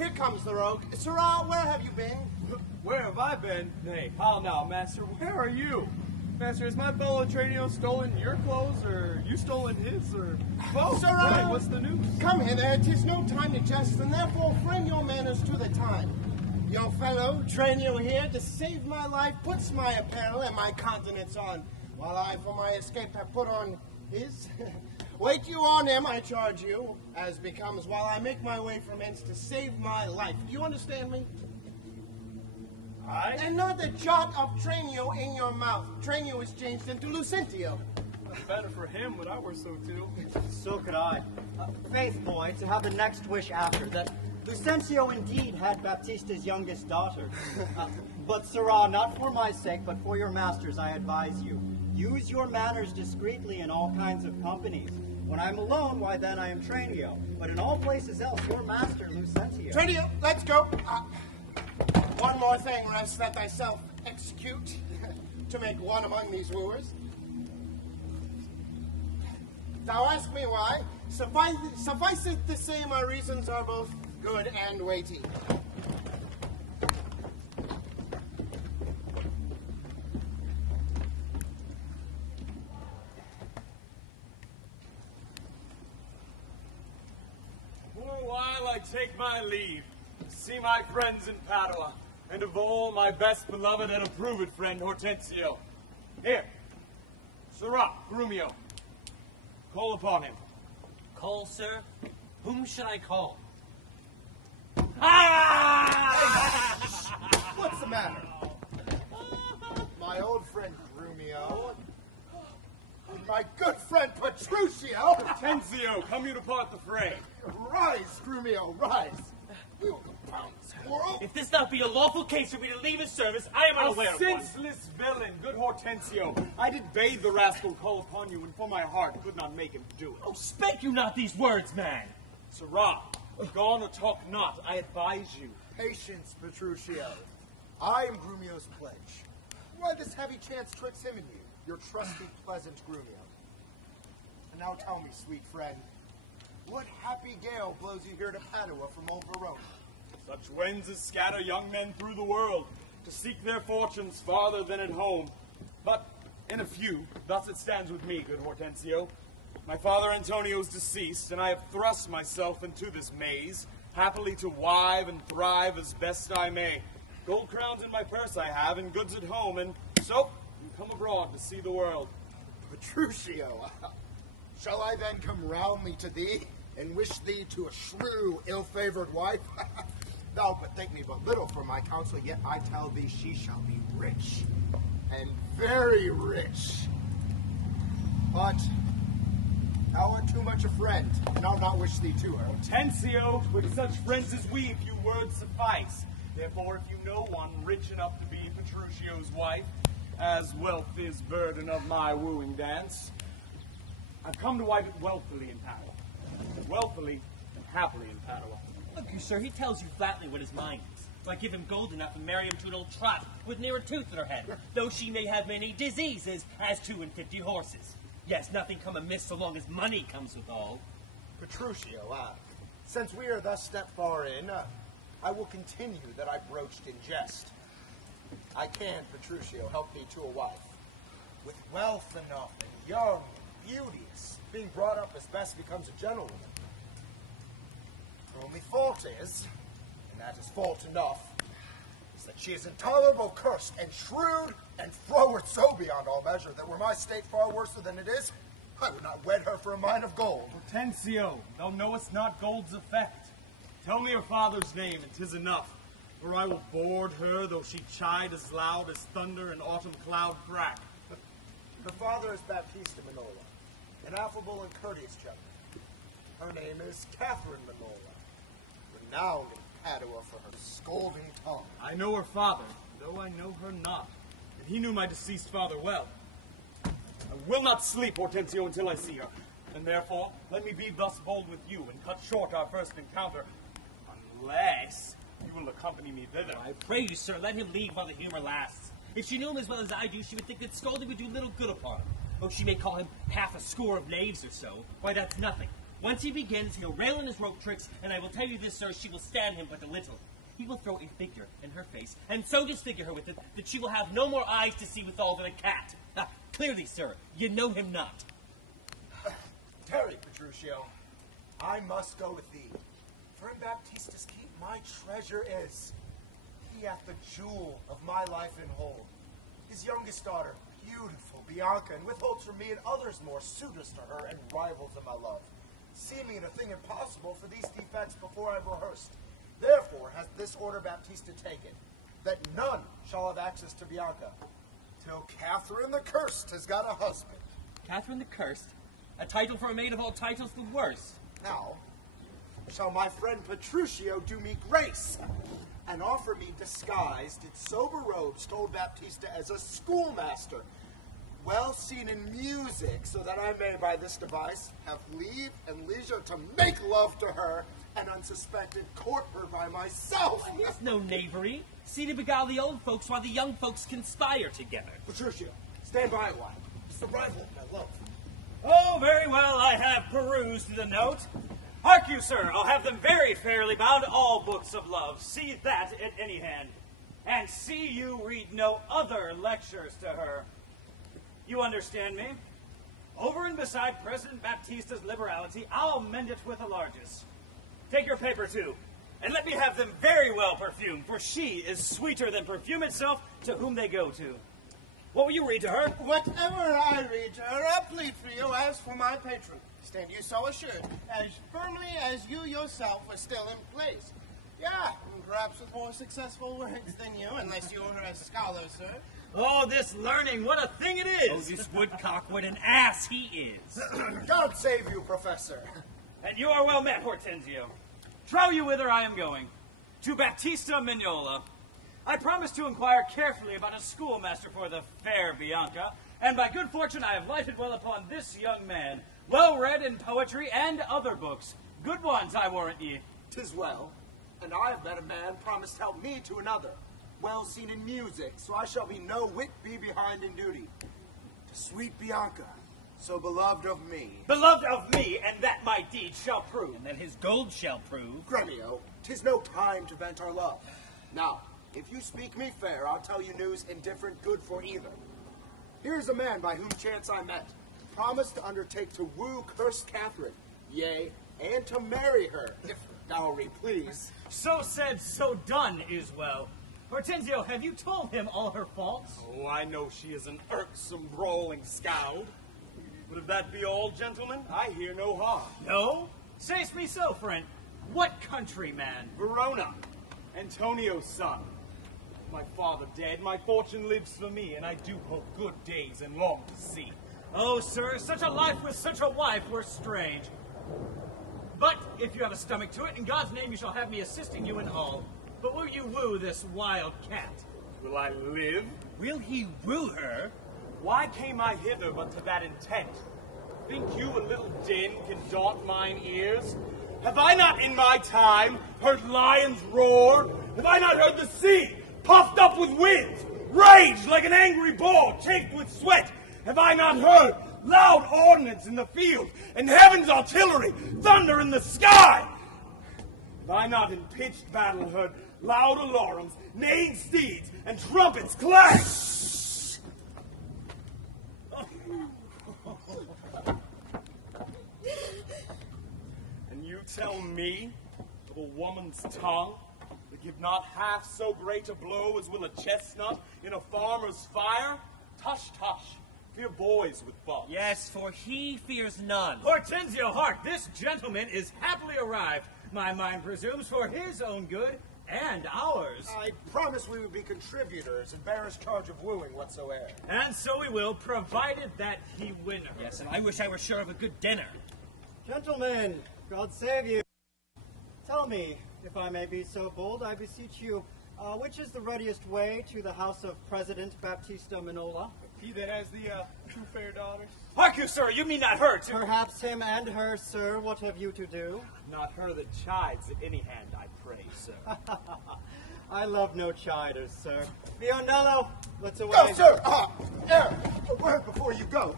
Here comes the rogue. Sirrah, where have you been? Where have I been? Nay, how now, master? Where are you? Master, has my fellow Tranio stolen your clothes, or you stolen his, or both? Sirrah, Right, what's the news? Come hither. 'Tis no time to jest, and therefore frame your manners to the time. Your fellow, Tranio here, to save my life, puts my apparel and my countenance on, while I, for my escape, have put on his. Wait you on him, I charge you, as becomes, while I make my way from hence to save my life. Do you understand me? Aye. And not a jot of Tranio in your mouth. Tranio is changed into Lucentio. Better for him, but I were so too. So could I. Faith, boy, to have the next wish after, that Lucentio indeed had Baptista's youngest daughter. But, Sirrah, not for my sake, but for your master's, I advise you. Use your manners discreetly in all kinds of companies. When I'm alone, why then I am Tranio. But in all places else, your master, Lucentio. Tranio, let's go. One more thing, rest that thyself execute, to make one among these wooers. Thou ask me why. Suffice it to say, my reasons are both good and weighty. While I take my leave, see my friends in Padua, and of all my best beloved and approved friend Hortensio. Here, Sirrah, Grumio, call upon him. Call, sir? Whom should I call? What's the matter? My old friend Grumio. My good friend Petruchio. Hortensio, come you to part the fray. Rise, Grumio, rise. We will compound this quarrel. If this not be a lawful case for me to leave his service, I am unaware A of one. senseless villain, good Hortensio. I did bade the rascal call upon you, and for my heart could not make him do it. Oh, spake you not these words, man. Sirrah, gone or talk not, I advise you. Patience, Petruchio. I am Grumio's pledge. Why this heavy chance twixt him and you, your trusty, pleasant Grumio? And now tell me, sweet friend, what happy gale blows you here to Padua from old Verona? Such winds as scatter young men through the world, to seek their fortunes farther than at home. But in a few, thus it stands with me, good Hortensio. My father Antonio is deceased, and I have thrust myself into this maze, happily to wive and thrive as best I may. Gold crowns in my purse I have, and goods at home, and so you come abroad to see the world. Petruchio, shall I then come roundly to thee, and wish thee to a shrew, ill-favored wife? Thou but think me but little for my counsel, yet I tell thee she shall be rich, and very rich. But thou art too much a friend, and I'll not wish thee to her. Hortensio, with such friends as we, few words suffice. Therefore, if you know one rich enough to be Petruchio's wife, as wealth is burden of my wooing dance, I've come to wife it wealthily in Padua. Wealthily and happily in Padua. Look you, sir, he tells you flatly what his mind is. So I give him gold enough and marry him to an old trot with near a tooth in her head, though she may have many diseases, as 52 horses. Yes, nothing come amiss so long as money comes with all. Petruchio, since we are thus stepped far in, I will continue that I broached in jest. I can, Petruchio, help thee to a wife, with wealth enough and young and beauteous, being brought up as best becomes a gentlewoman. Her only fault is, and that is fault enough, is that she is intolerable cursed and shrewd and froward so beyond all measure that were my state far worse than it is, I would not wed her for a mine of gold. Hortensio, thou knowest not gold's effect. Tell me her father's name, and 'tis enough, or I will board her, though she chide as loud as thunder and autumn cloud crack. Her father is Baptista Manola, an affable and courteous gentleman. Her name is Catherine Manola, renowned in Padua for her scolding tongue. I know her father, though I know her not, and he knew my deceased father well. I will not sleep, Hortensio, until I see her, and therefore let me be thus bold with you and cut short our first encounter, unless you will accompany me thither. I pray you, sir, let him leave while the humor lasts. If she knew him as well as I do, she would think that scolding would do little good upon him. Oh, she may call him half a score of knaves or so. Why, that's nothing. Once he begins, he'll rail in his rope tricks, and I will tell you this, sir, she will stand him but a little. He will throw a figure in her face, and so disfigure her with it, that she will have no more eyes to see withal than a cat. Clearly, sir, you know him not. Tarry, Petruchio. I must go with thee. For in Baptista's keep my treasure is. He hath the jewel of my life in hold. His youngest daughter, beautiful Bianca, and withholds from me and others more suitors to her and rivals of my love, seeming it a thing impossible for these defects before I've rehearsed. Therefore hath this order Baptista taken, that none shall have access to Bianca, till Catherine the Cursed has got a husband. Catherine the Cursed? A title for a maid of all titles, the worst. Now, shall my friend Petruchio do me grace, and offer me disguised in sober robes, told Baptista as a schoolmaster, well seen in music, so that I may by this device have leave and leisure to make love to her, and unsuspected court her by myself. There's no knavery. See to beguile the old folks while the young folks conspire together. Petruchio, stand by a while. It's the rival of my love. Oh, very well, I have perused the note. Hark you, sir, I'll have them very fairly bound, all books of love. See that at any hand. And see you read no other lectures to her. You understand me? Over and beside President Baptista's liberality, I'll mend it with the largest. Take your paper, too, and let me have them very well perfumed, for she is sweeter than perfume itself to whom they go to. What will you read to her? Whatever I read to her, I plead for you as for my patron. Stand you so assured, as firmly as you yourself are still in place. Yeah, and perhaps with more successful words than you, unless you are a scholar, sir. Oh, this learning, what a thing it Oh, is! this woodcock, what an ass he is. God save you, Professor. And you are well met, Hortensio. Trow you whither I am going? To Baptista Mignola. I promised to inquire carefully about a schoolmaster for the fair Bianca, and by good fortune I have lighted well upon this young man, well read in poetry and other books. Good ones, I warrant ye. 'Tis well, and I have met a man promised help me to another, well seen in music, so I shall be no whit be behind in duty. To sweet Bianca, so beloved of me. Beloved of me, and that my deed shall prove. And then his gold shall prove. Gremio, 'tis no time to vent our love. Now, if you speak me fair, I'll tell you news indifferent good for either. Here's a man by whom chance I met, promised to undertake to woo cursed Catherine, yea, and to marry her, if dowry please. So said, so done is well. Hortensio, have you told him all her faults? Oh, I know she is an irksome, brawling scout. But if that be all, gentlemen, I hear no harm. No? Say'st me so, friend. What countryman? Verona, Antonio's son. My father dead, my fortune lives for me, and I do hope good days and long to see. Oh, sir, such a life with such a wife were strange. But if you have a stomach to it, in God's name you shall have me assisting you in all. But will you woo this wild cat? Will I live? Will he woo her? Why came I hither but to that intent? Think you a little din can daunt mine ears? Have I not in my time heard lions roar? Have I not heard the sea puffed up with wind, rage like an angry bull chafed with sweat? Have I not heard loud ordnance in the field and heaven's artillery thunder in the sky? Have I not in pitched battle heard loud alarums, neighing steeds, and trumpets clash? And you tell me of a woman's tongue that give not half so great a blow as will a chestnut in a farmer's fire? Tush, tush, fear boys with bucks. Yes, for he fears none. Hortensio, hark, this gentleman is happily arrived, my mind presumes, for his own good and ours. I promised we would be contributors and bear us charge of wooing whatsoever. And so we will, provided that he win her. Yes, and I wish I were sure of a good dinner. Gentlemen, God save you. Tell me, if I may be so bold, I beseech you, which is the readiest way to the house of President Baptista Mignola? He that has the two fair daughters. Hark you, sir, you mean not her, too? Perhaps him and her, sir. What have you to do? Not her that chides at any hand, I pray, sir. I love no chiders, sir. Biondello, let's away. Go, sir! There! A word before you go.